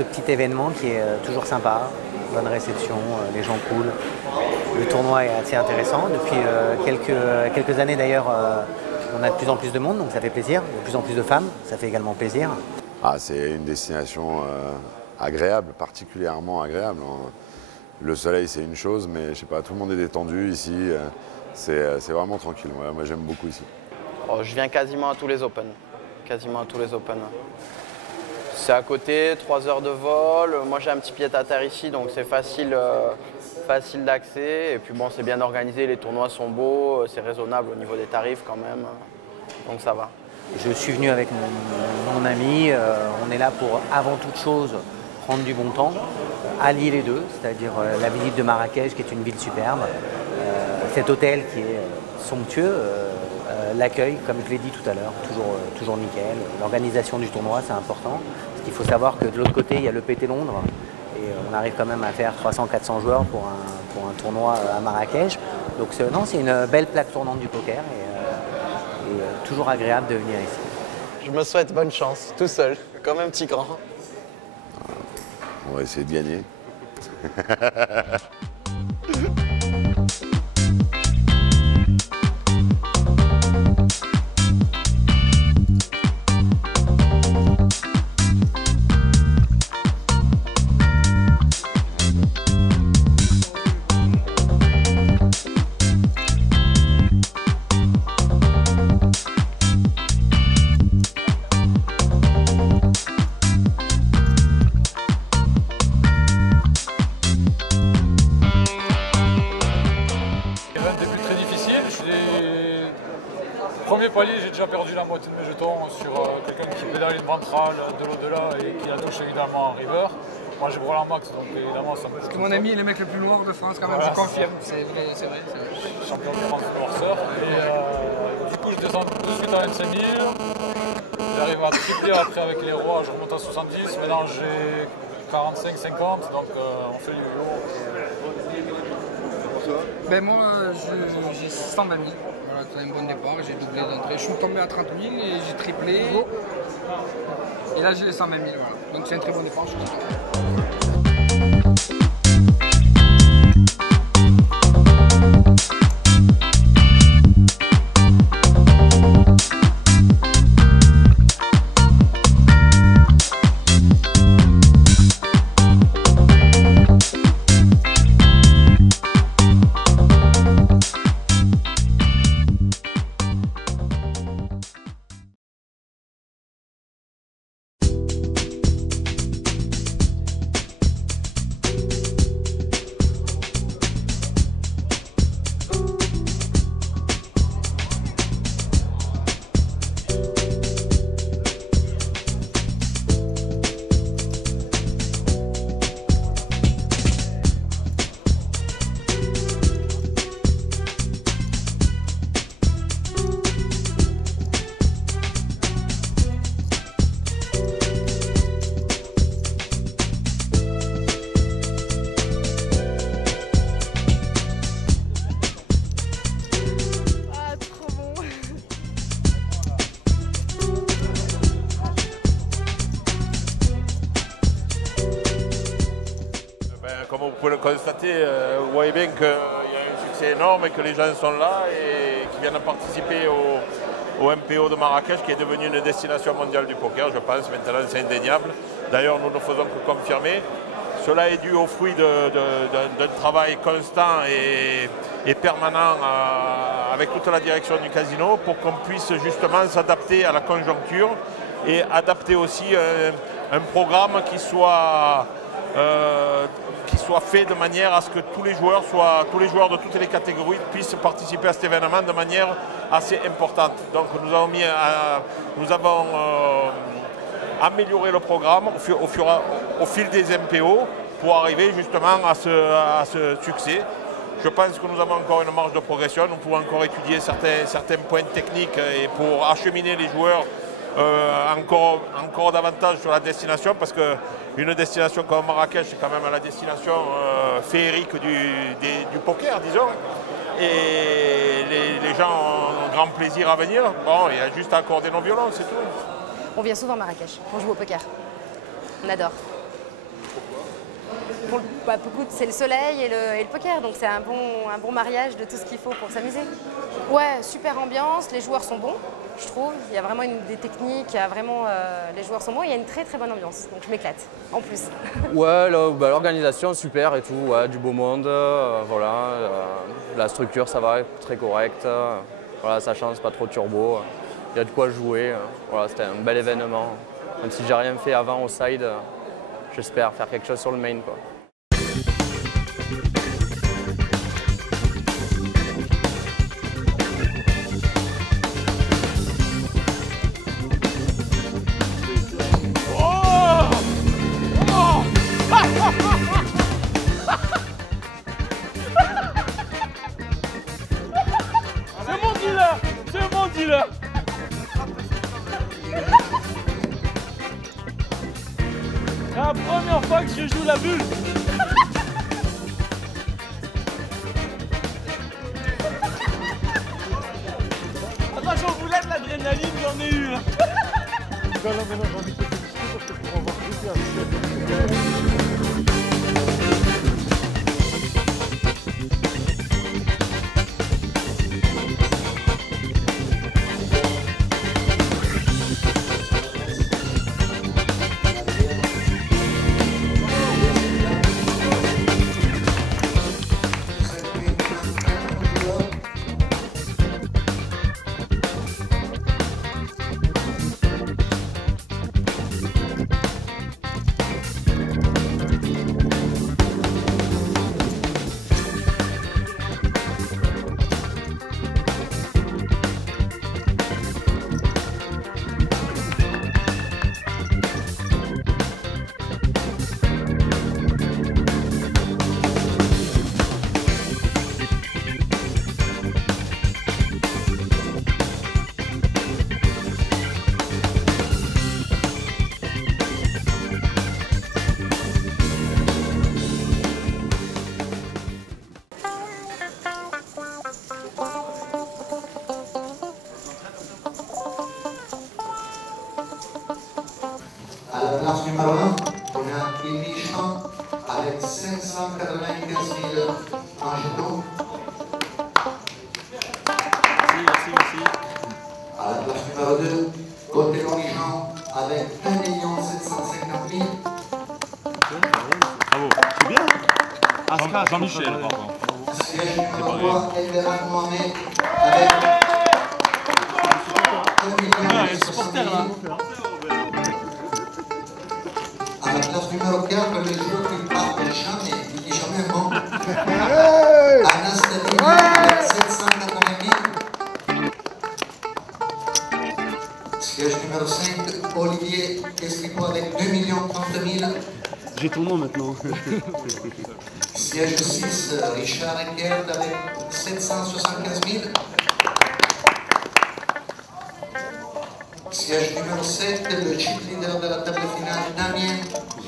ce petit événement qui est toujours sympa, bonne réception, les gens cool. Le tournoi est assez intéressant. Depuis quelques années d'ailleurs, on a de plus en plus de monde, donc ça fait plaisir. De plus en plus de femmes, ça fait également plaisir. Ah, c'est une destination agréable, particulièrement agréable. Le soleil, c'est une chose, mais je sais pas, tout le monde est détendu ici. C'est vraiment tranquille. Moi, j'aime beaucoup ici. Oh, je viens quasiment à tous les Open. Quasiment à tous les Open. C'est à côté, 3 heures de vol. Moi, j'ai un petit pied à terre ici, donc c'est facile d'accès. Et puis bon, c'est bien organisé, les tournois sont beaux, c'est raisonnable au niveau des tarifs quand même. Donc ça va. Je suis venu avec mon ami. On est là pour, avant toute chose, prendre du bon temps, allier les deux, c'est-à-dire la visite de Marrakech, qui est une ville superbe, cet hôtel qui est somptueux, l'accueil, comme je l'ai dit tout à l'heure, toujours nickel. L'organisation du tournoi, c'est important. Parce qu'il faut savoir que de l'autre côté, il y a le PT Londres. Et on arrive quand même à faire 300-400 joueurs pour un tournoi à Marrakech. Donc non, c'est une belle plaque tournante du poker et toujours agréable de venir ici. Je me souhaite bonne chance, tout seul, comme un petit grand. On va essayer de gagner. Premier palier, j'ai déjà perdu la moitié de mes jetons sur quelqu'un qui pédale une ventrale de l'au-delà et qui a douché évidemment en river. Moi j'ai brûlé en max, donc évidemment ça me... Parce que mon ami est le mec le plus noir de France quand même, voilà, je confirme. C'est vrai. Champion de France de noirceur. Et du coup je descends tout de suite à 25 000. J'arrive à tripler après avec les rois, je remonte à 70. Maintenant j'ai 45-50, donc on fait du yo-yo. Ben moi j'ai 120 000. Voilà, c'est un bon départ, j'ai doublé d'entrée. Je suis tombé à 30 000 et j'ai triplé. Et là j'ai les 120 000, voilà. Donc c'est un très bon départ, je suis content. Comme vous pouvez le constater, vous voyez bien qu'il y a un succès énorme et que les gens sont là et qui viennent participer au MPO de Marrakech, qui est devenu une destination mondiale du poker, je pense. Maintenant, c'est indéniable. D'ailleurs, nous ne faisons que confirmer. Cela est dû au fruit d'un travail constant et permanent avec toute la direction du casino pour qu'on puisse justement s'adapter à la conjoncture et adapter aussi un programme qui soit fait de manière à ce que tous les joueurs de toutes les catégories puissent participer à cet événement de manière assez importante. Donc nous avons amélioré le programme au fil des MPO pour arriver justement à ce succès. Je pense que nous avons encore une marge de progression, nous pouvons encore étudier certains points techniques et pour acheminer les joueurs encore davantage sur la destination, parce qu'une destination comme Marrakech, c'est quand même la destination féerique du poker, disons. Et les gens ont grand plaisir à venir. Bon, il y a juste à accorder nos violons, c'est tout. On vient souvent à Marrakech pour jouer au poker. On adore. beaucoup, c'est le soleil et le poker, donc c'est un bon mariage de tout ce qu'il faut pour s'amuser. Ouais, super ambiance, les joueurs sont bons, je trouve. Il y a vraiment des techniques, les joueurs sont bons, il y a une très très bonne ambiance, donc je m'éclate, en plus. Ouais, l'organisation super et tout, ouais, du beau monde, la structure ça va, très correcte, voilà, ça change, pas trop turbo, il y a de quoi jouer, voilà, c'était un bel événement. Même si j'ai rien fait avant au side, j'espère faire quelque chose sur le main, quoi. C'est mon dealer. C'est la première fois que je joue la bulle. Attention, vous lève l'adrénaline, j'en ai eu. Non, mais non, j'ai envie de te féliciter parce que pour avoir réussi à À la place numéro 1, on a Élie-Champ avec 595 000 en jetons. Merci. À la place numéro 2, Côté Jean avec 1 750 000. Bravo, c'est bien. Jean-Michel, pardon. Siège numéro 3, Elvera Mohamed avec 1 700 000. À la place numéro 4, le joueur qui ne parle jamais, il dit jamais un mot. Anastasie avec 780 000. Siège numéro 5, Olivier Esquipo avec 2 30 000. J'ai ton nom maintenant. Siège 6, Richard Eckert avec 775 000. Siège numéro 7, le chip leader de la table finale, Damien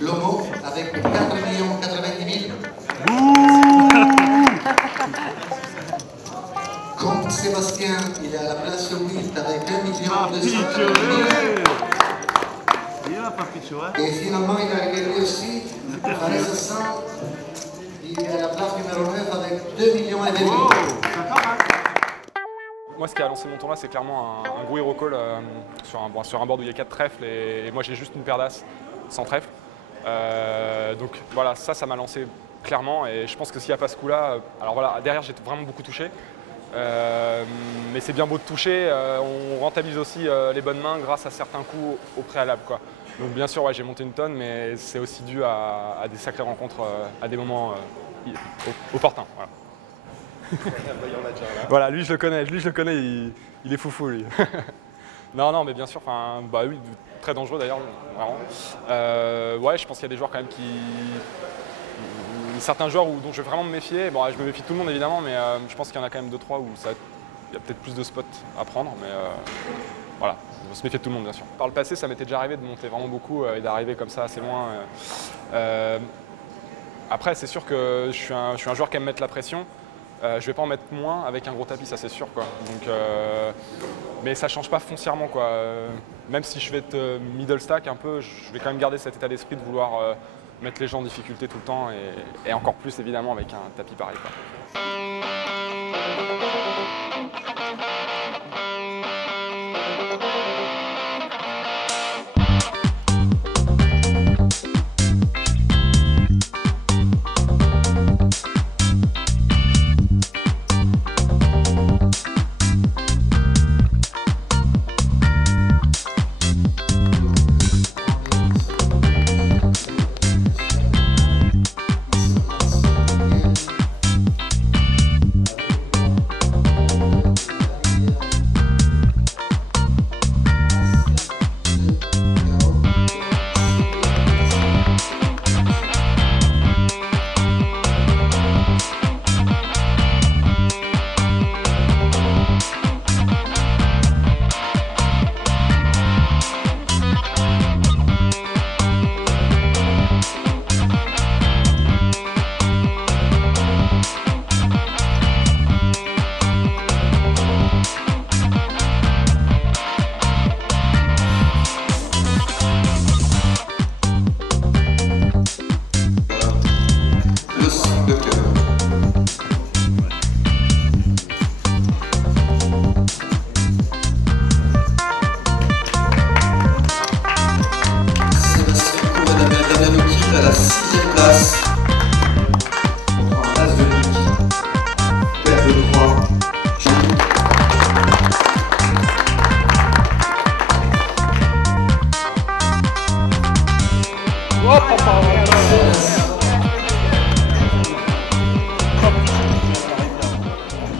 Lomo, avec 4 90 000. Comte Sébastien, il est à la place 8 avec 1 200 000. Et finalement, il a gagné aussi, Fares Hassan, il est à la place numéro 9 avec 2 millions et demi. Moi, ce qui a lancé mon tournoi, c'est clairement un gros hero call sur un board où il y a 4 trèfles et moi j'ai juste une paire d'as sans trèfle. Donc voilà, ça m'a lancé clairement et je pense que s'il n'y a pas ce coup-là, alors voilà, derrière j'ai vraiment beaucoup touché. Mais c'est bien beau de toucher, on rentabilise aussi les bonnes mains grâce à certains coups au préalable, quoi. Donc bien sûr, ouais, j'ai monté une tonne, mais c'est aussi dû à des sacrées rencontres, à des moments opportuns. Voilà. Voilà, lui je le connais, il est foufou lui. non, mais bien sûr, bah oui, très dangereux d'ailleurs, vraiment. Ouais, je pense qu'il y a des joueurs quand même certains joueurs dont je vais vraiment me méfier. Bon, je me méfie de tout le monde évidemment, mais je pense qu'il y en a quand même 2-3 où il y a peut-être plus de spots à prendre, mais voilà, on va se méfier de tout le monde bien sûr. Par le passé, ça m'était déjà arrivé de monter vraiment beaucoup et d'arriver comme ça assez loin. Après, c'est sûr que je suis un joueur qui aime mettre la pression. Je ne vais pas en mettre moins avec un gros tapis, ça c'est sûr, quoi. Donc, mais ça ne change pas foncièrement, quoi. Même si je vais être middle stack un peu, je vais quand même garder cet état d'esprit de vouloir mettre les gens en difficulté tout le temps et encore plus évidemment avec un tapis pareil, quoi.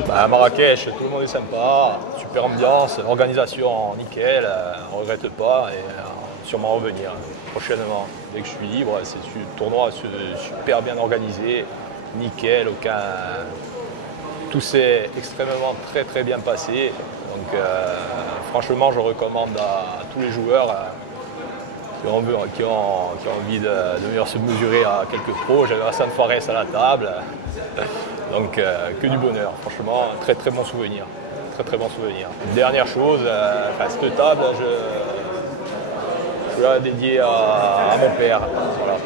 À Marrakech, tout le monde est sympa, super ambiance, organisation nickel, on ne regrette pas et sûrement revenir prochainement. Dès que je suis libre, c'est un tournoi super bien organisé, nickel, tout s'est extrêmement très bien passé. Donc franchement, je recommande à tous les joueurs qui ont envie de venir se mesurer à quelques pros. J'avais Hassan Fares à la table. Donc que du bonheur, franchement, très bon souvenir. Très bon souvenir. Dernière chose, cette table, je la dédiée à mon père. Voilà.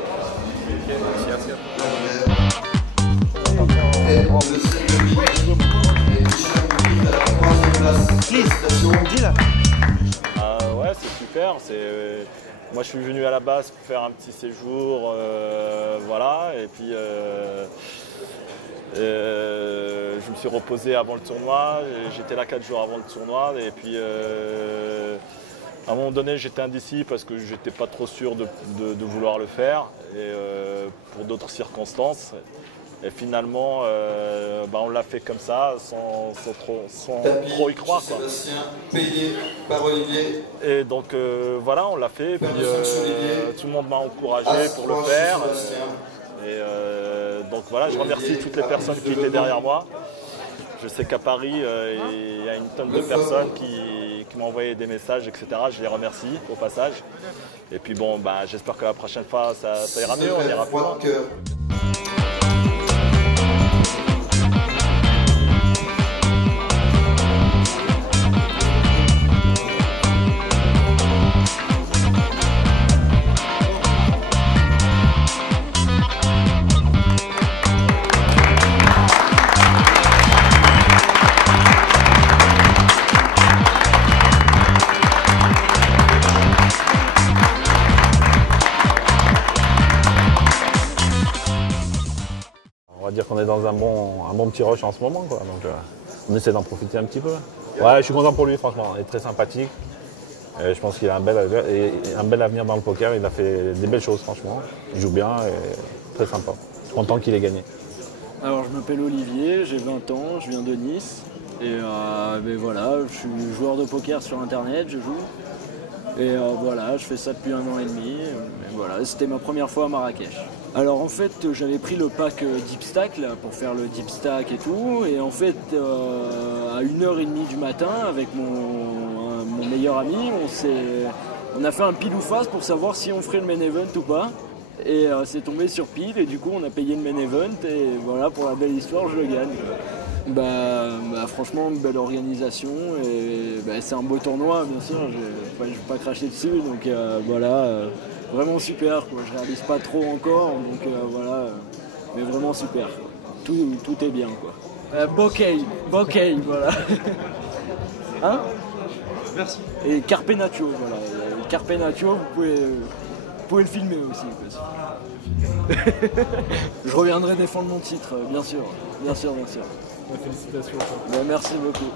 Ouais, c'est super. Moi, je suis venu à la base pour faire un petit séjour, voilà, et puis je me suis reposé avant le tournoi. J'étais là 4 jours avant le tournoi, et puis à un moment donné, j'étais indécis parce que j'étais pas trop sûr de vouloir le faire, et pour d'autres circonstances. Et finalement, on l'a fait comme ça, sans trop y croire, quoi. Payé par Olivier. Et donc voilà, on l'a fait. Puis, tout le monde m'a encouragé pour le faire. Et donc voilà, je remercie toutes les personnes qui étaient derrière moi. Je sais qu'à Paris, il y a une tonne de personnes qui m'ont envoyé des messages, etc. Je les remercie au passage. Et puis bon, j'espère que la prochaine fois, ça ira mieux, on ira plus loin. On va dire qu'on est dans un bon petit rush en ce moment, quoi. Donc on essaie d'en profiter un petit peu. Ouais, je suis content pour lui, franchement. Il est très sympathique. Et je pense qu'il a un bel avenir dans le poker. Il a fait des belles choses, franchement. Il joue bien et très sympa. Je suis content qu'il ait gagné. Alors je m'appelle Olivier, j'ai 20 ans, je viens de Nice. Et voilà, je suis joueur de poker sur internet, je joue. Et voilà, je fais ça depuis 1 an et demi. Et voilà, c'était ma première fois à Marrakech. Alors en fait, j'avais pris le pack Deep Stack là, pour faire le Deep Stack et tout. Et en fait, à 1h30 du matin, avec mon meilleur ami, on a fait un pile ou face pour savoir si on ferait le main event ou pas. Et c'est tombé sur pile et du coup on a payé le main event et voilà, pour la belle histoire, je le gagne. Franchement, belle organisation et c'est un beau tournoi, bien sûr, je ne vais pas cracher dessus, donc voilà, vraiment super, quoi. Je réalise pas trop encore, donc voilà, mais vraiment super, quoi. Tout est bien, quoi. Bokeh, voilà. Hein? Merci. Et Carpe Nacho, voilà. Carpe Nacho, vous pouvez le filmer aussi. Je reviendrai défendre mon titre, bien sûr. Bien sûr, bien sûr. Félicitations. Ben, merci beaucoup.